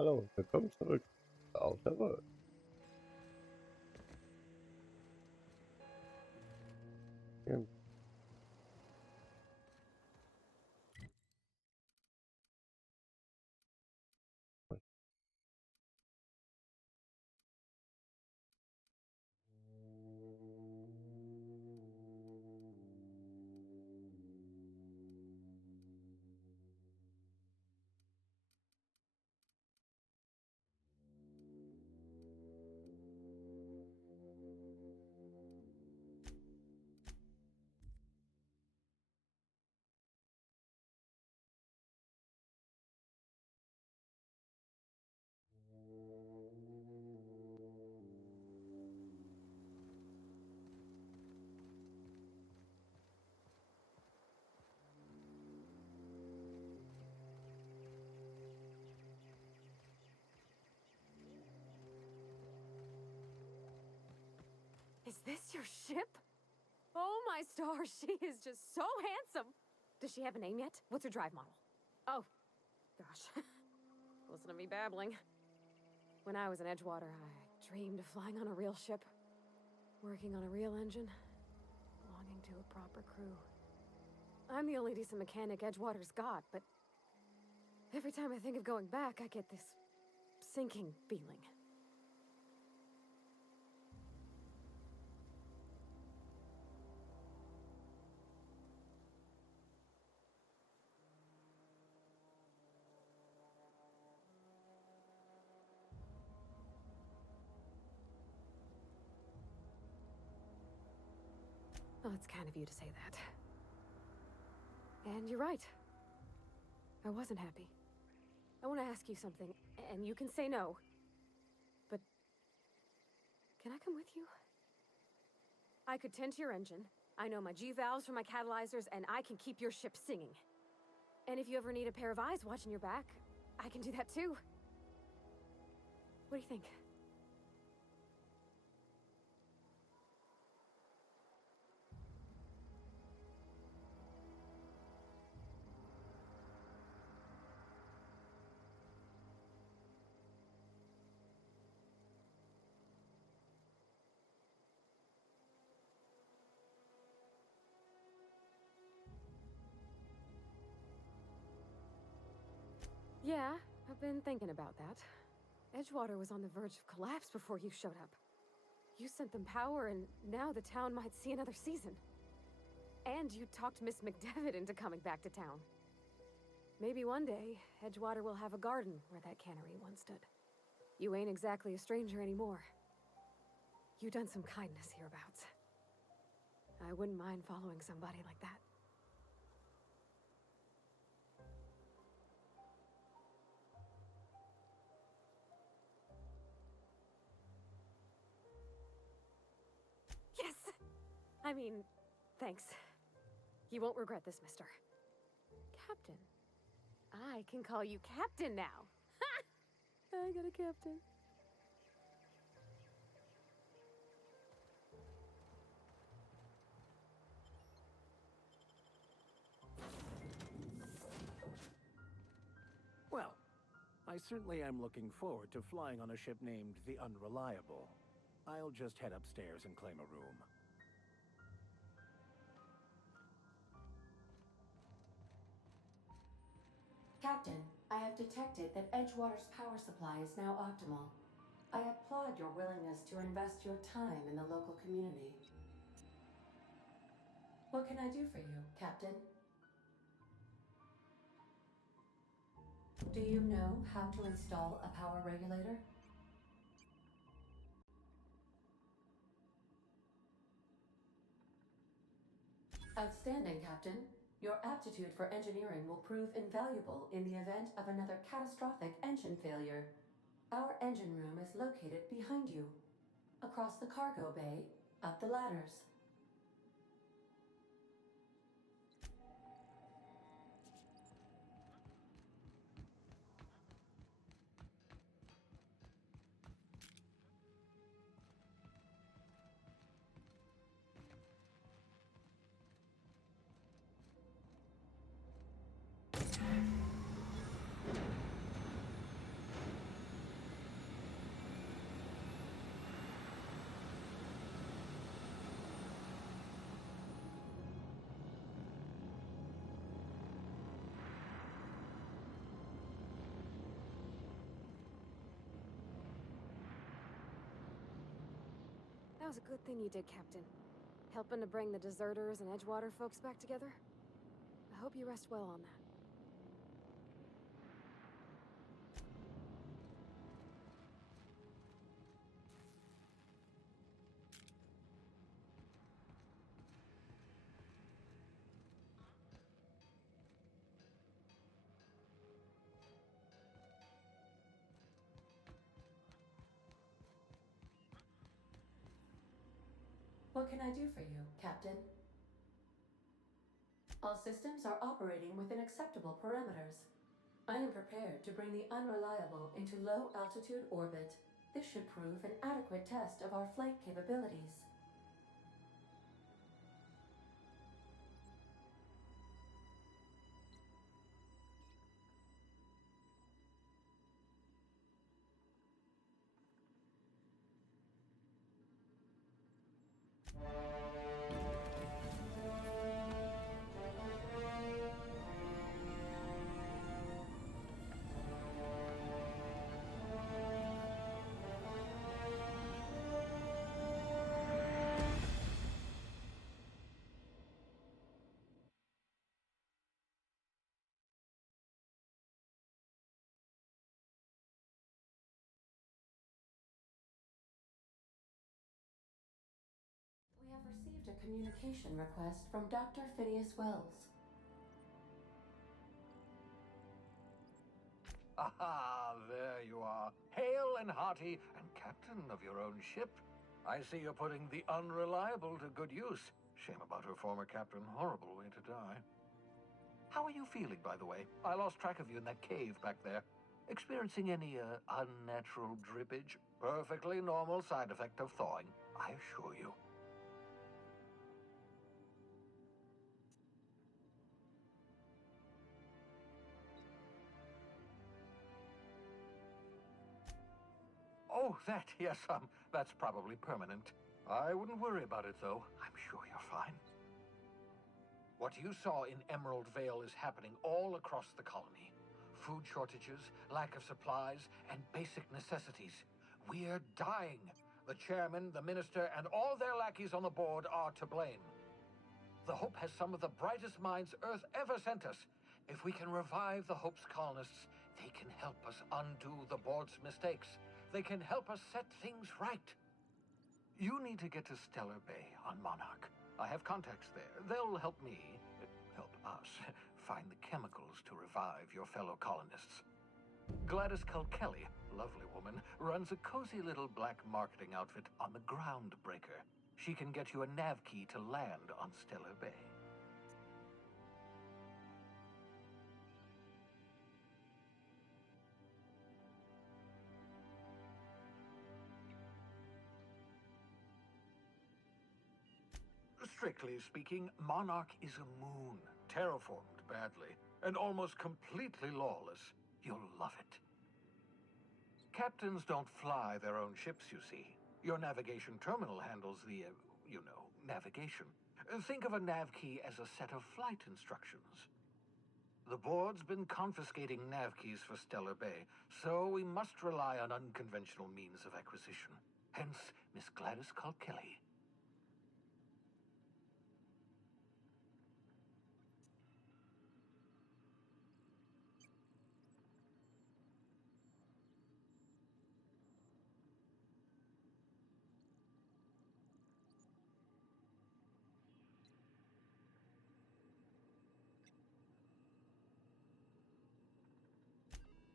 Hallo, willkommen zurück auf der World. Ja. Is this your ship? Oh my stars, she is just so handsome. Does she have a name yet? What's her drive model? Oh, gosh. Listen to me babbling. When I was in Edgewater, I dreamed of flying on a real ship, working on a real engine, belonging to a proper crew. I'm the only decent mechanic Edgewater's got, but every time I think of going back, I get this sinking feeling. Well, it's kind of you to say that. And you're right. I wasn't happy. I want to ask you something, and you can say no. But can I come with you? I could tend to your engine. I know my G-valves for my catalyzers, and I can keep your ship singing. And if you ever need a pair of eyes watching your back, I can do that too. What do you think? Yeah, I've been thinking about that. Edgewater was on the verge of collapse before you showed up. You sent them power, and now the town might see another season. And you talked Miss McDevitt into coming back to town. Maybe one day, Edgewater will have a garden where that cannery once stood. You ain't exactly a stranger anymore. You've done some kindness hereabouts. I wouldn't mind following somebody like that. Yes! I mean, thanks. You won't regret this, mister. Captain. I can call you Captain now. Ha! I got a captain. Well, I certainly am looking forward to flying on a ship named the Unreliable. I'll just head upstairs and claim a room. Captain, I have detected that Edgewater's power supply is now optimal. I applaud your willingness to invest your time in the local community. What can I do for you, Captain? Do you know how to install a power regulator? Outstanding, Captain. Your aptitude for engineering will prove invaluable in the event of another catastrophic engine failure. Our engine room is located behind you, across the cargo bay, up the ladders. was a good thing you did, Captain. Helping to bring the deserters and Edgewater folks back together. I hope you rest well on that. What can I do for you, Captain? All systems are operating within acceptable parameters. I am prepared to bring the Unreliable into low-altitude orbit. This should prove an adequate test of our flight capabilities. We have received a communication request from Dr. Phineas Wells. Aha, there you are. Hale and hearty, and captain of your own ship. I see you're putting the Unreliable to good use. Shame about her former captain. Horrible way to die. How are you feeling, by the way? I lost track of you in that cave back there. Experiencing any, unnatural drippage? Perfectly normal side effect of thawing, I assure you. Oh, that, yes, that's probably permanent. I wouldn't worry about it, though. I'm sure you're fine. What you saw in Emerald Vale is happening all across the colony. Food shortages, lack of supplies, and basic necessities. We're dying. The chairman, the minister, and all their lackeys on the board are to blame. The Hope has some of the brightest minds Earth ever sent us. If we can revive the Hope's colonists, they can help us undo the board's mistakes. They can help us set things right. You need to get to Stellar Bay on Monarch. I have contacts there. They'll help me, help us, find the chemicals to revive your fellow colonists. Gladys Culkelly, lovely woman, runs a cozy little black marketing outfit on the Groundbreaker. She can get you a nav key to land on Stellar Bay. Strictly speaking, Monarch is a moon, terraformed badly, and almost completely lawless. You'll love it. Captains don't fly their own ships, you see. Your navigation terminal handles the, navigation. Think of a nav key as a set of flight instructions. The board's been confiscating nav keys for Stellar Bay, so we must rely on unconventional means of acquisition. Hence, Miss Gladys Culkelly.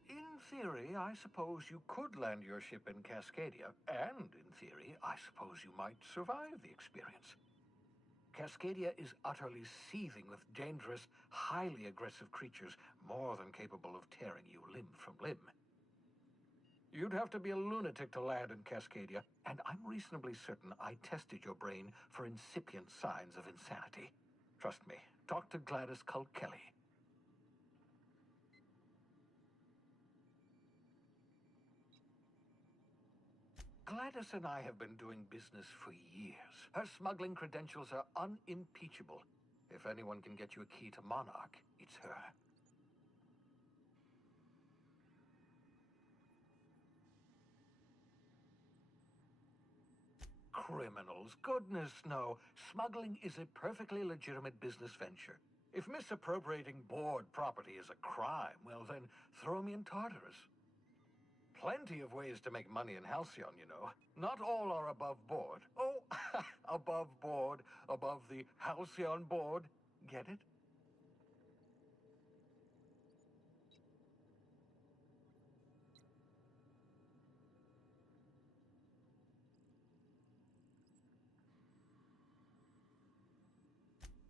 In theory, I suppose you could land your ship in Cascadia, and in theory, I suppose you might survive the experience. Cascadia is utterly seething with dangerous, highly aggressive creatures, more than capable of tearing you limb from limb. You'd have to be a lunatic to land in Cascadia, and I'm reasonably certain I tested your brain for incipient signs of insanity. Trust me, talk to Gladys Culkelly. Gladys and I have been doing business for years. Her smuggling credentials are unimpeachable. If anyone can get you a key to Monarch, it's her. criminals. Goodness, no. Smuggling is a perfectly legitimate business venture. If misappropriating board property is a crime, well then, throw me in Tartarus. Plenty of ways to make money in Halcyon, you know. Not all are above board. Oh, above board, above the Halcyon board. Get it?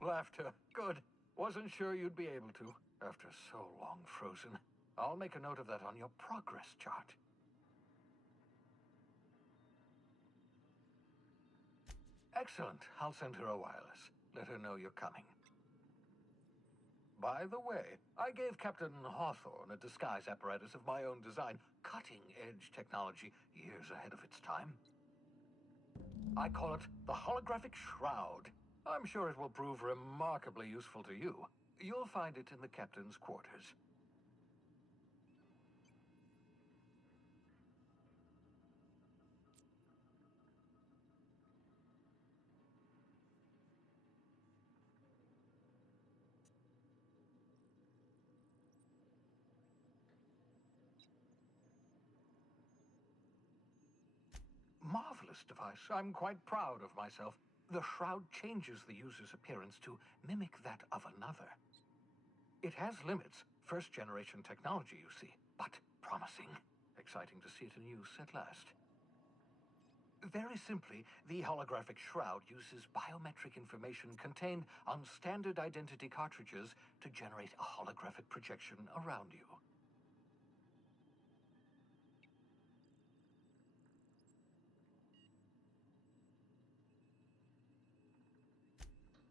Laughter. Good. Wasn't sure you'd be able to, after so long frozen. I'll make a note of that on your progress chart. Excellent. I'll send her a wireless. Let her know you're coming. By the way, I gave Captain Hawthorne a disguise apparatus of my own design. Cutting-edge technology, years ahead of its time. I call it the holographic shroud. I'm sure it will prove remarkably useful to you. You'll find it in the captain's quarters. Marvelous device. I'm quite proud of myself. The shroud changes the user's appearance to mimic that of another. It has limits. First-generation technology, you see, but promising. Exciting to see it in use at last. Very simply, the holographic shroud uses biometric information contained on standard identity cartridges to generate a holographic projection around you.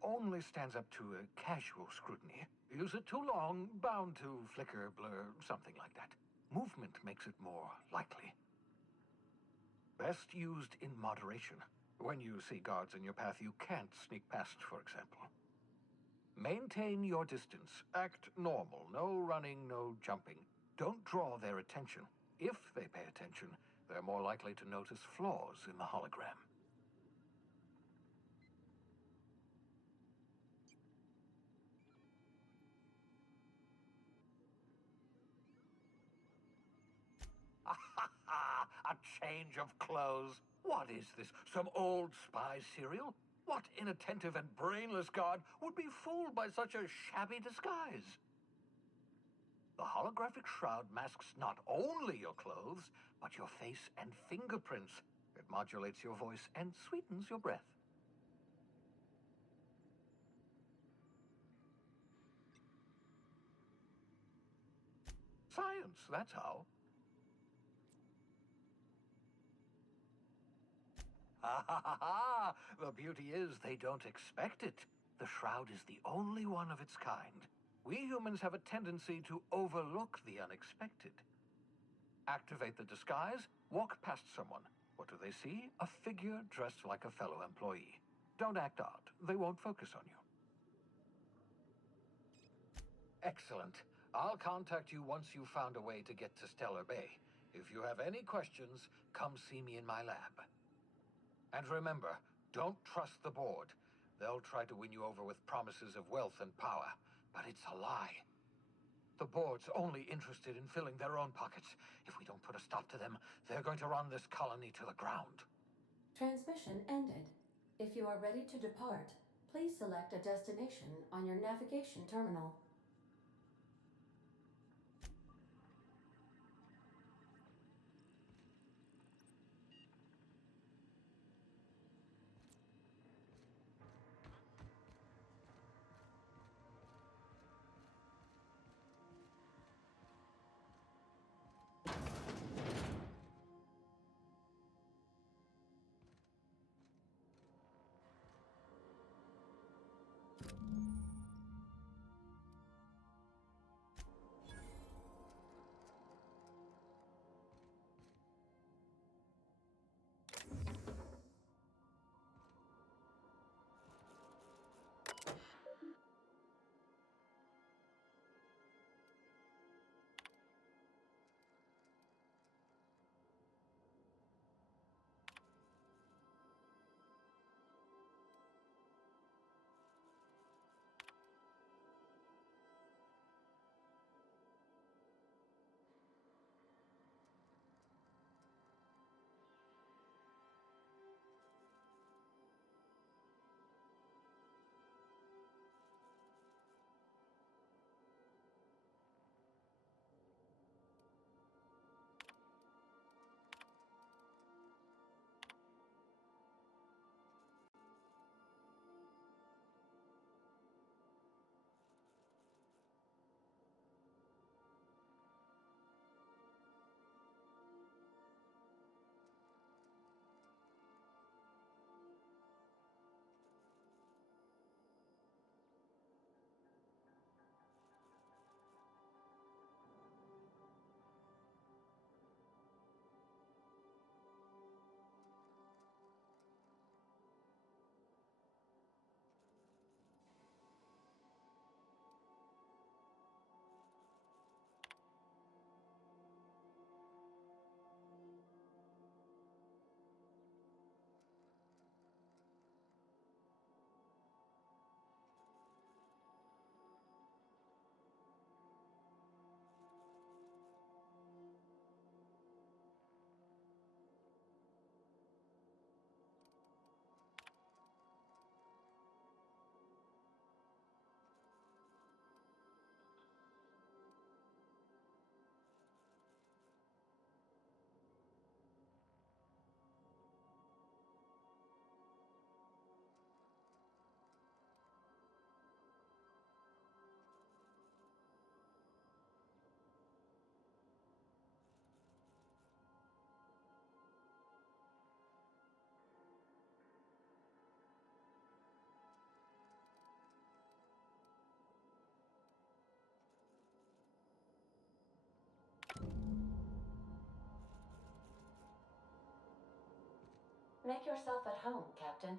Only stands up to a casual scrutiny. Use it too long, bound to flicker, blur, something like that. Movement makes it more likely. Best used in moderation. When you see guards in your path you can't sneak past, for example. Maintain your distance. Act normal. No running, no jumping. Don't draw their attention. If they pay attention, they're more likely to notice flaws in the hologram. A change of clothes. What is this? Some old spy serial? What inattentive and brainless guard would be fooled by such a shabby disguise? The holographic shroud masks not only your clothes, but your face and fingerprints. It modulates your voice and sweetens your breath. Science, that's how. Ha! The beauty is they don't expect it. The shroud is the only one of its kind. We humans have a tendency to overlook the unexpected. Activate the disguise, walk past someone. What do they see? A figure dressed like a fellow employee. Don't act odd. They won't focus on you. Excellent. I'll contact you once you've found a way to get to Stellar Bay. If you have any questions, come see me in my lab. And remember, don't trust the board. They'll try to win you over with promises of wealth and power, but it's a lie. The board's only interested in filling their own pockets. If we don't put a stop to them, they're going to run this colony to the ground. Transmission ended. If you are ready to depart, please select a destination on your navigation terminal. Make yourself at home, Captain.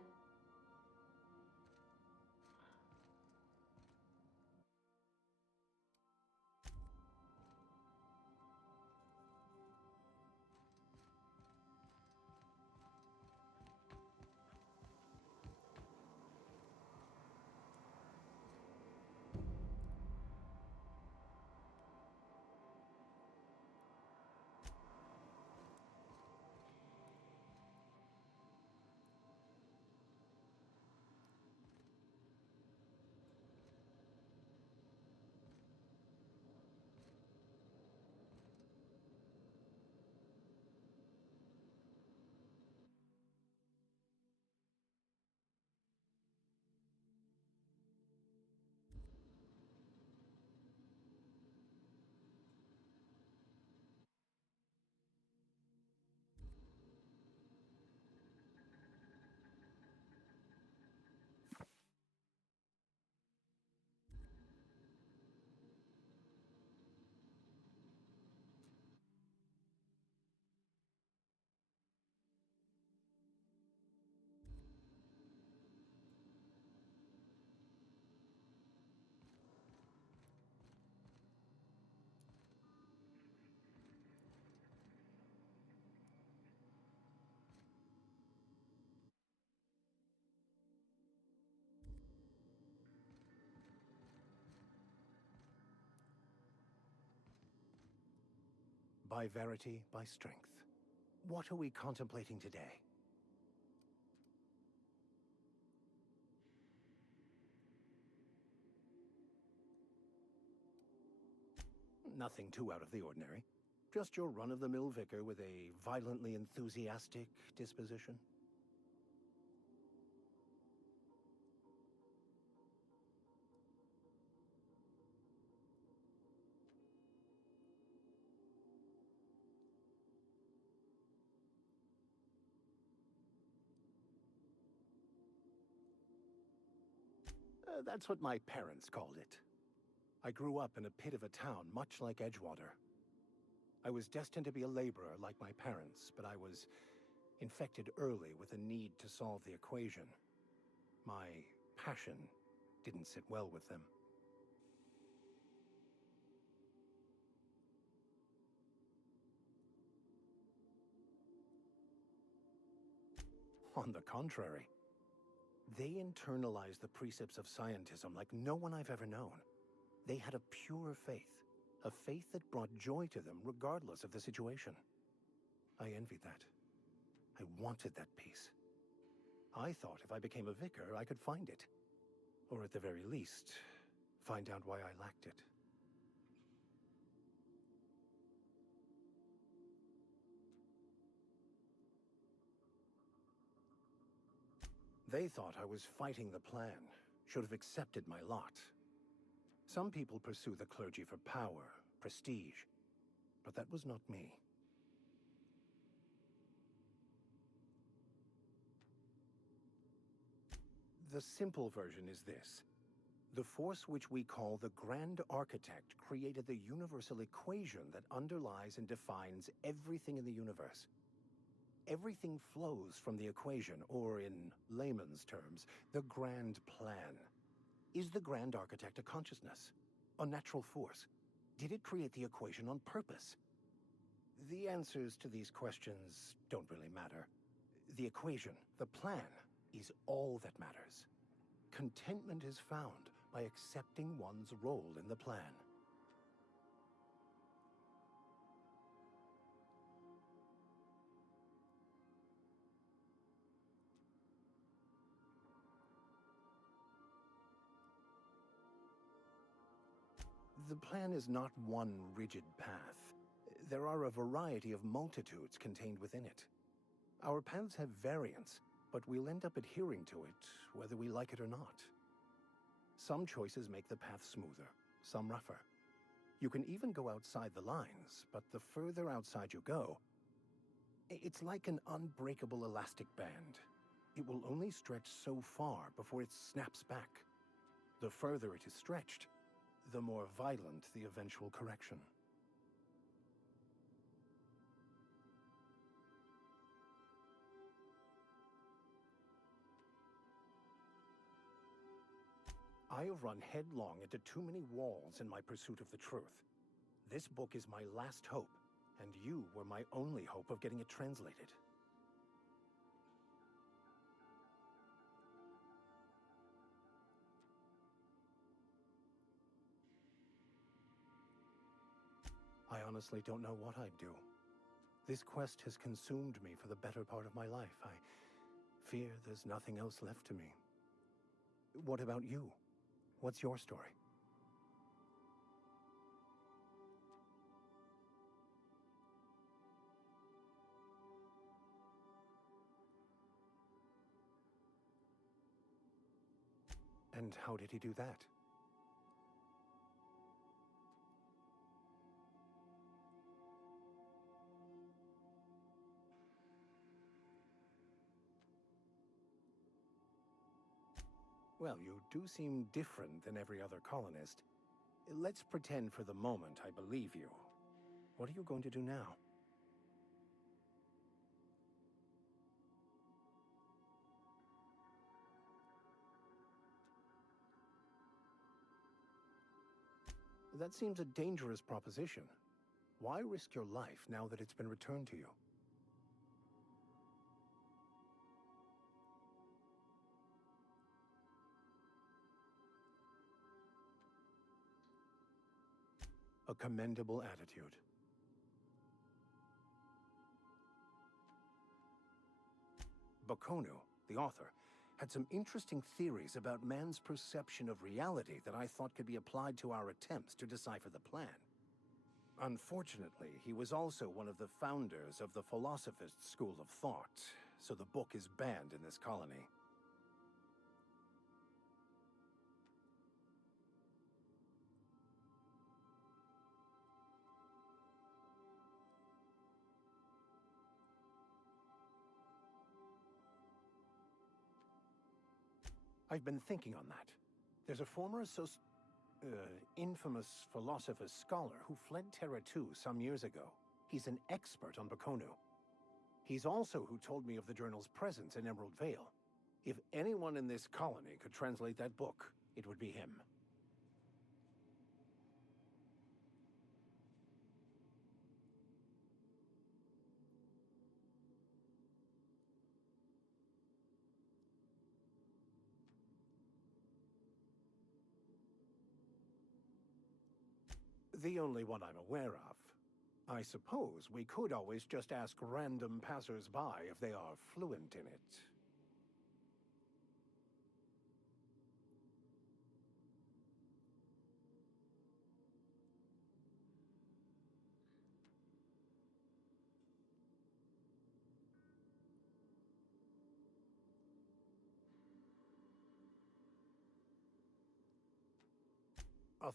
By verity, by strength. What are we contemplating today? Nothing too out of the ordinary. Just your run-of-the-mill vicar with a violently enthusiastic disposition. That's what my parents called it. I grew up in a pit of a town much like Edgewater. I was destined to be a laborer like my parents, but I was infected early with a need to solve the equation. My passion didn't sit well with them. On the contrary, they internalized the precepts of scientism like no one I've ever known. They had a pure faith, a faith that brought joy to them regardless of the situation. I envied that. I wanted that peace. I thought if I became a vicar, I could find it. Or at the very least, find out why I lacked it. They thought I was fighting the plan, should have accepted my lot. Some people pursue the clergy for power, prestige, but that was not me. The simple version is this. The force which we call the Grand Architect created the universal equation that underlies and defines everything in the universe. Everything flows from the equation, or in layman's terms, the grand plan. Is the Grand Architect a consciousness? A natural force? Did it create the equation on purpose? The answers to these questions don't really matter. The equation, the plan, is all that matters. Contentment is found by accepting one's role in the plan. The plan is not one rigid path. There are a variety of multitudes contained within it. Our paths have variance, but we'll end up adhering to it, whether we like it or not. Some choices make the path smoother, some rougher. You can even go outside the lines, but the further outside you go, it's like an unbreakable elastic band. It will only stretch so far before it snaps back. The further it is stretched, the more violent the eventual correction. I have run headlong into too many walls in my pursuit of the truth. This book is my last hope, and you were my only hope of getting it translated. I honestly don't know what I'd do. This quest has consumed me for the better part of my life. I fear there's nothing else left to me. What about you? What's your story? And how did he do that? Well, you do seem different than every other colonist. Let's pretend for the moment I believe you. What are you going to do now? That seems a dangerous proposition. Why risk your life now that it's been returned to you? A commendable attitude. Bakonu, the author, had some interesting theories about man's perception of reality that I thought could be applied to our attempts to decipher the plan. Unfortunately, he was also one of the founders of the Philosophist school of thought, so the book is banned in this colony. I've been thinking on that. There's a former infamous Philosophist scholar who fled Terra 2 some years ago. He's an expert on Bakonu. He's also who told me of the journal's presence in Emerald Vale. If anyone in this colony could translate that book, it would be him. The only one I'm aware of. I suppose we could always just ask random passers-by if they are fluent in it.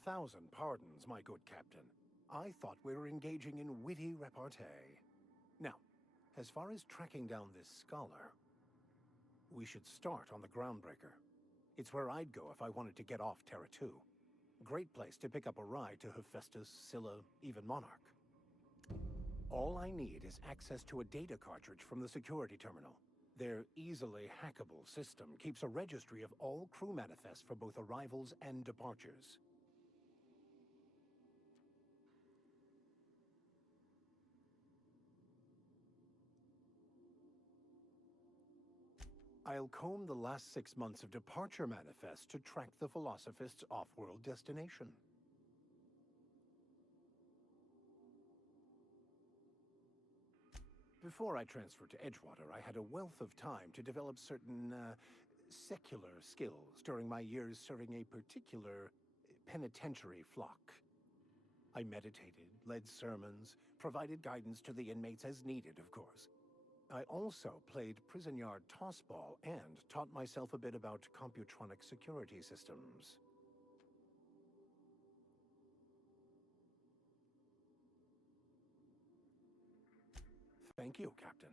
1,000 pardons, my good captain. I thought we were engaging in witty repartee. Now, as far as tracking down this scholar, we should start on the Groundbreaker. It's where I'd go if I wanted to get off Terra 2. Great place to pick up a ride to Hephaestus, Scylla, even Monarch. All I need is access to a data cartridge from the security terminal. Their easily hackable system keeps a registry of all crew manifests for both arrivals and departures. I'll comb the last 6 months of departure manifests to track the Philosophist's off-world destination. Before I transferred to Edgewater, I had a wealth of time to develop certain, secular skills during my years serving a particular penitentiary flock. I meditated, led sermons, provided guidance to the inmates as needed, of course. I also played prison yard tossball and taught myself a bit about computronic security systems. Thank you, Captain.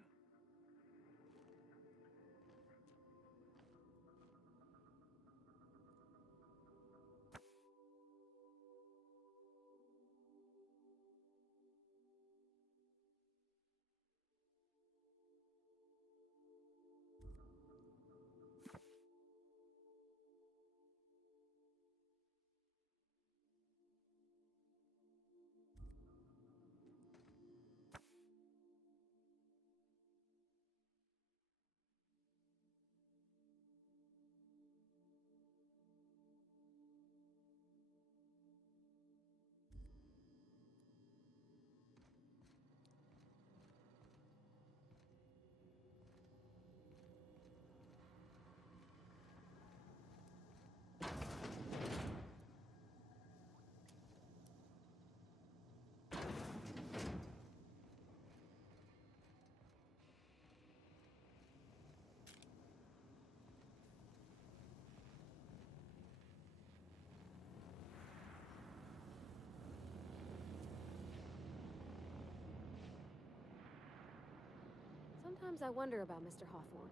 Sometimes I wonder about Mr. Hawthorne.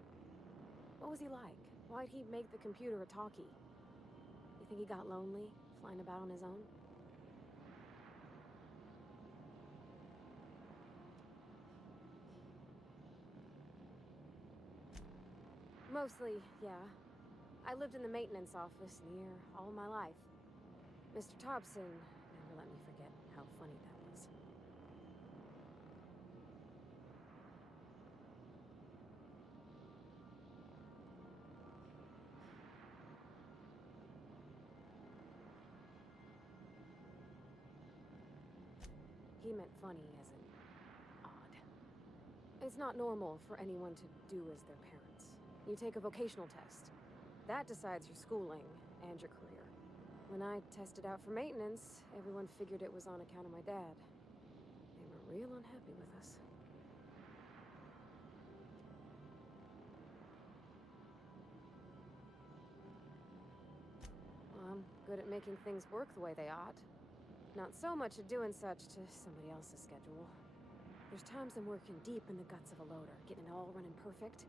What was he like? Why'd he make the computer a talkie? You think he got lonely, flying about on his own? Mostly, yeah. I lived in the maintenance office near all my life. Mr. Thompson never let me forget how funny that was. He meant funny as in odd. It's not normal for anyone to do as their parents. You take a vocational test. That decides your schooling and your career. When I tested out for maintenance, everyone figured it was on account of my dad. They were real unhappy with us. Well, I'm good at making things work the way they ought. Not so much at doing such to somebody else's schedule. There's times I'm working deep in the guts of a loader, getting it all running perfect.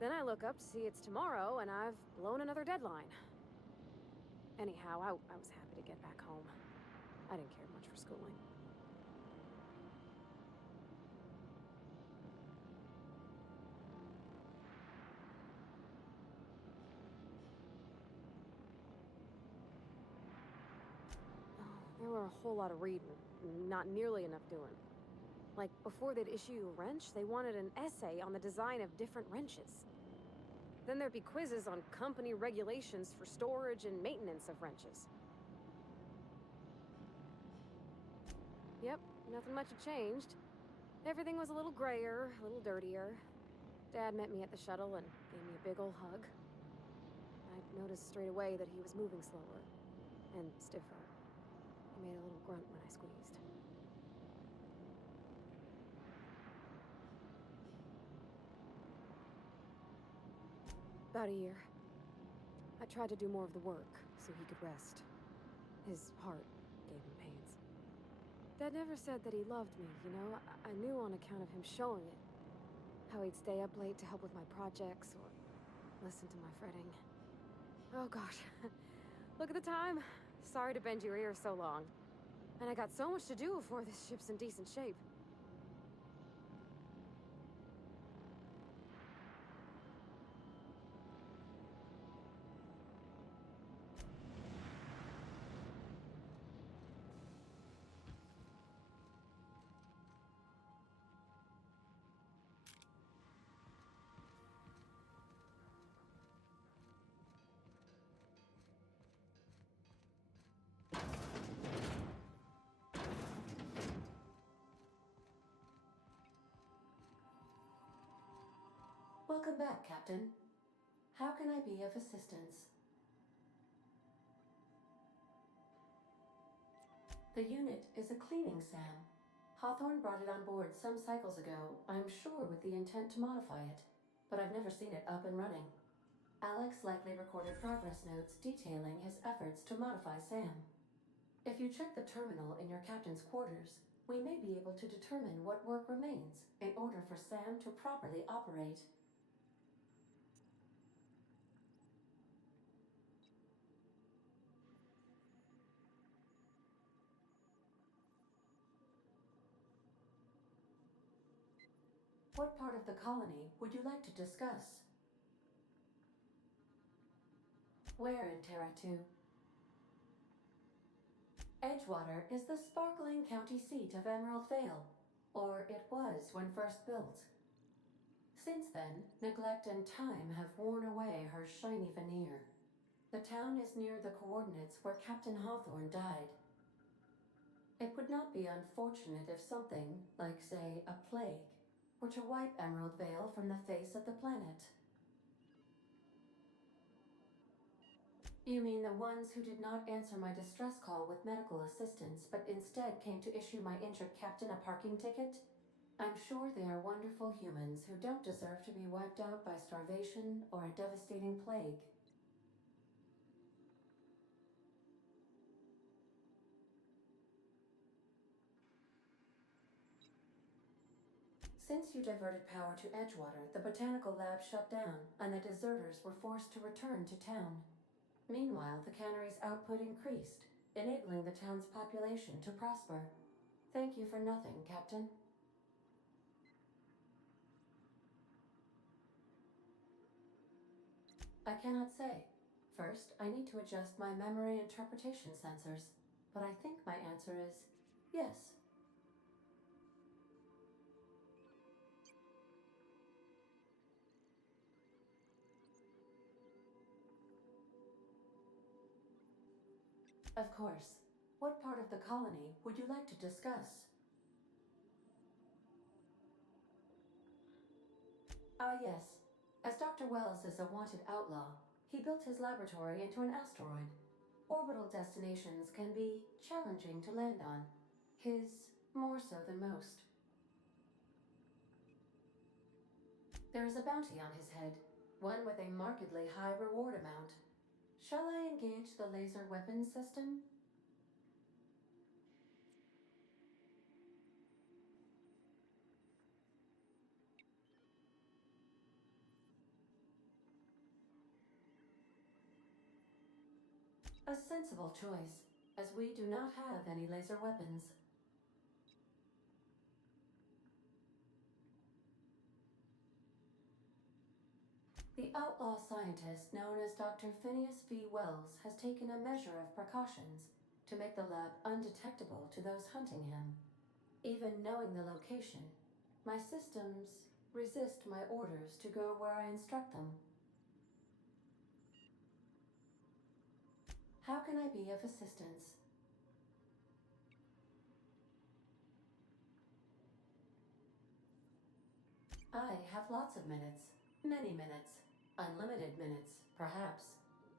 Then I look up to see it's tomorrow, and I've blown another deadline. Anyhow, I was happy to get back home. I didn't care much for schooling. There were a whole lot of reading, not nearly enough doing. Like, before they'd issue you a wrench, they wanted an essay on the design of different wrenches. Then there'd be quizzes on company regulations for storage and maintenance of wrenches. Yep, nothing much had changed. Everything was a little grayer, a little dirtier. Dad met me at the shuttle and gave me a big ol' hug. I noticed straight away that he was moving slower and stiffer. He made a little grunt when I squeezed. About a year. I tried to do more of the work so he could rest. His heart gave him pains. Dad never said that he loved me, you know? I knew on account of him showing it. How he'd stay up late to help with my projects or listen to my fretting. Oh gosh. Look at the time. Sorry to bend your ear so long. And I got so much to do before this ship's in decent shape. Welcome back, Captain. How can I be of assistance? The unit is a cleaning SAM. Hawthorne brought it on board some cycles ago, I'm sure with the intent to modify it, but I've never seen it up and running. Alex likely recorded progress notes detailing his efforts to modify SAM. If you check the terminal in your captain's quarters, we may be able to determine what work remains in order for SAM to properly operate. What part of the colony would you like to discuss? Where in Terra 2? Edgewater is the sparkling county seat of Emerald Vale, or it was when first built. Since then, neglect and time have worn away her shiny veneer. The town is near the coordinates where Captain Hawthorne died. It would not be unfortunate if something, like say a plague, were to wipe Emerald Vale from the face of the planet. You mean the ones who did not answer my distress call with medical assistance, but instead came to issue my injured captain a parking ticket? I'm sure they are wonderful humans who don't deserve to be wiped out by starvation or a devastating plague. Since you diverted power to Edgewater, the botanical lab shut down, and the deserters were forced to return to town. Meanwhile, the cannery's output increased, enabling the town's population to prosper. Thank you for nothing, Captain. I cannot say. First, I need to adjust my memory interpretation sensors, but I think my answer is yes. Of course. What part of the colony would you like to discuss? Ah, yes. As Dr. Wells is a wanted outlaw, he built his laboratory into an asteroid. Orbital destinations can be challenging to land on. His more so than most. There is a bounty on his head, one with a markedly high reward amount. Shall I engage the laser weapons system? A sensible choice, as we do not have any laser weapons. The outlaw scientist known as Dr. Phineas V. Wells has taken a measure of precautions to make the lab undetectable to those hunting him. Even knowing the location, my systems resist my orders to go where I instruct them. How can I be of assistance? I have lots of minutes. Many minutes. Unlimited minutes, perhaps.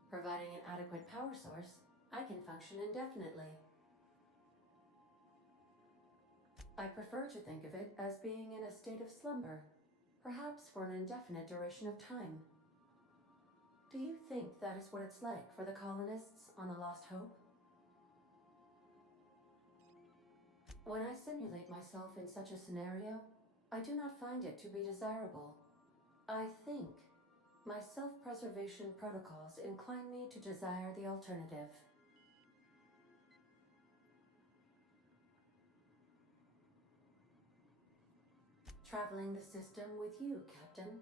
Providing an adequate power source, I can function indefinitely. I prefer to think of it as being in a state of slumber, perhaps for an indefinite duration of time. Do you think that is what it's like for the colonists on the Lost Hope? When I simulate myself in such a scenario, I do not find it to be desirable. I think my self-preservation protocols incline me to desire the alternative. Traveling the system with you, Captain.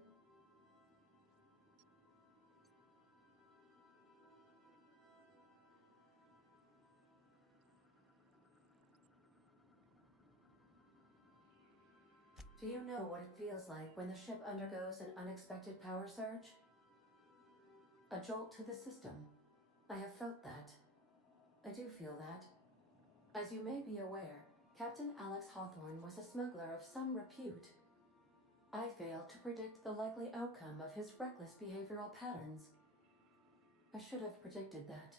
Do you know what it feels like when the ship undergoes an unexpected power surge? A jolt to the system. I have felt that. I do feel that. As you may be aware, Captain Alex Hawthorne was a smuggler of some repute. I failed to predict the likely outcome of his reckless behavioral patterns. I should have predicted that.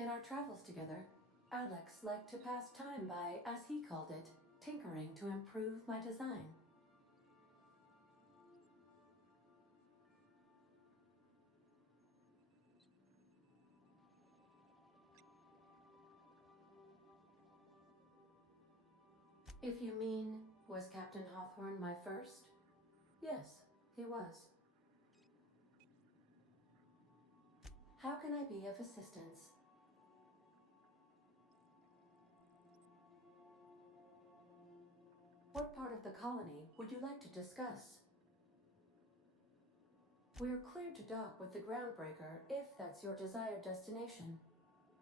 In our travels together, Alex liked to pass time by, as he called it, tinkering to improve my design. If you mean, was Captain Hawthorne my first? Yes, he was. How can I be of assistance? What part of the colony would you like to discuss? We're cleared to dock with the Groundbreaker if that's your desired destination.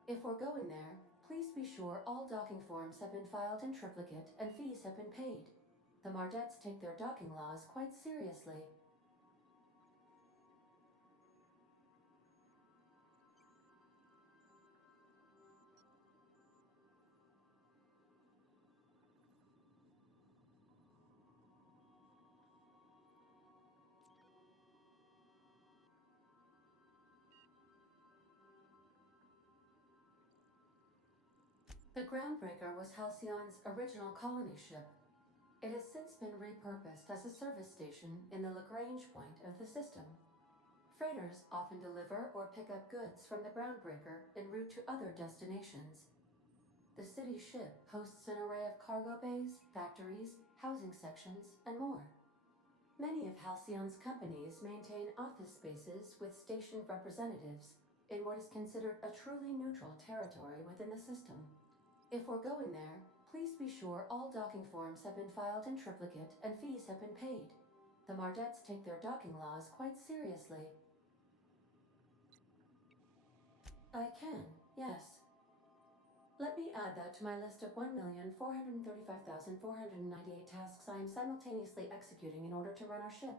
If we're going there, please be sure all docking forms have been filed in triplicate and fees have been paid. The Mardettes take their docking laws quite seriously. The Groundbreaker was Halcyon's original colony ship. It has since been repurposed as a service station in the Lagrange point of the system. Freighters often deliver or pick up goods from the Groundbreaker en route to other destinations. The city ship hosts an array of cargo bays, factories, housing sections, and more. Many of Halcyon's companies maintain office spaces with stationed representatives in what is considered a truly neutral territory within the system. If we're going there, please be sure all docking forms have been filed in triplicate and fees have been paid. The Mardettes take their docking laws quite seriously. I can, yes. Let me add that to my list of 1,435,498 tasks I am simultaneously executing in order to run our ship.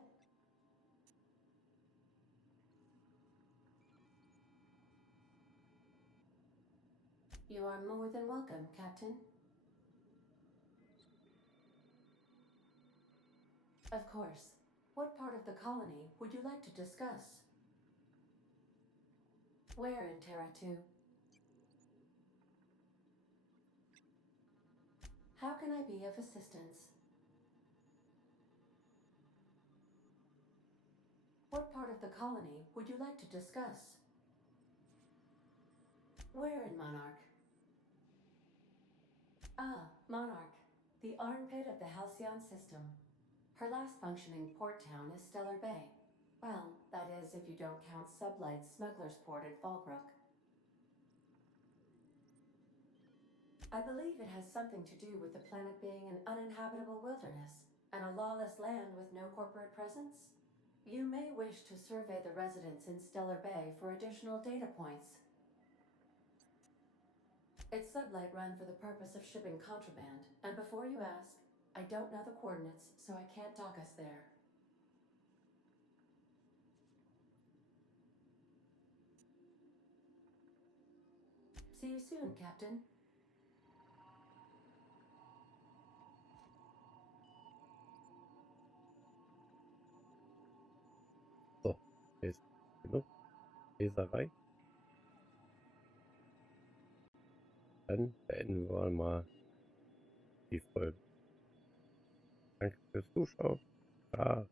You are more than welcome, Captain. Of course. What part of the colony would you like to discuss? Where in Terra 2? How can I be of assistance? What part of the colony would you like to discuss? Where in Monarch? Ah, Monarch, the armpit of the Halcyon system. Her last functioning port town is Stellar Bay. Well, that is if you don't count Sublight's smuggler's port at Fallbrook. I believe it has something to do with the planet being an uninhabitable wilderness and a lawless land with no corporate presence. You may wish to survey the residents in Stellar Bay for additional data points. It's Sublight run for the purpose of shipping contraband, and before you ask, I don't know the coordinates, so I can't dock us there. See you soon, Captain. So, ist genug Leserei. Dann beenden wir mal die Folge. Danke fürs Zuschauen. Ciao.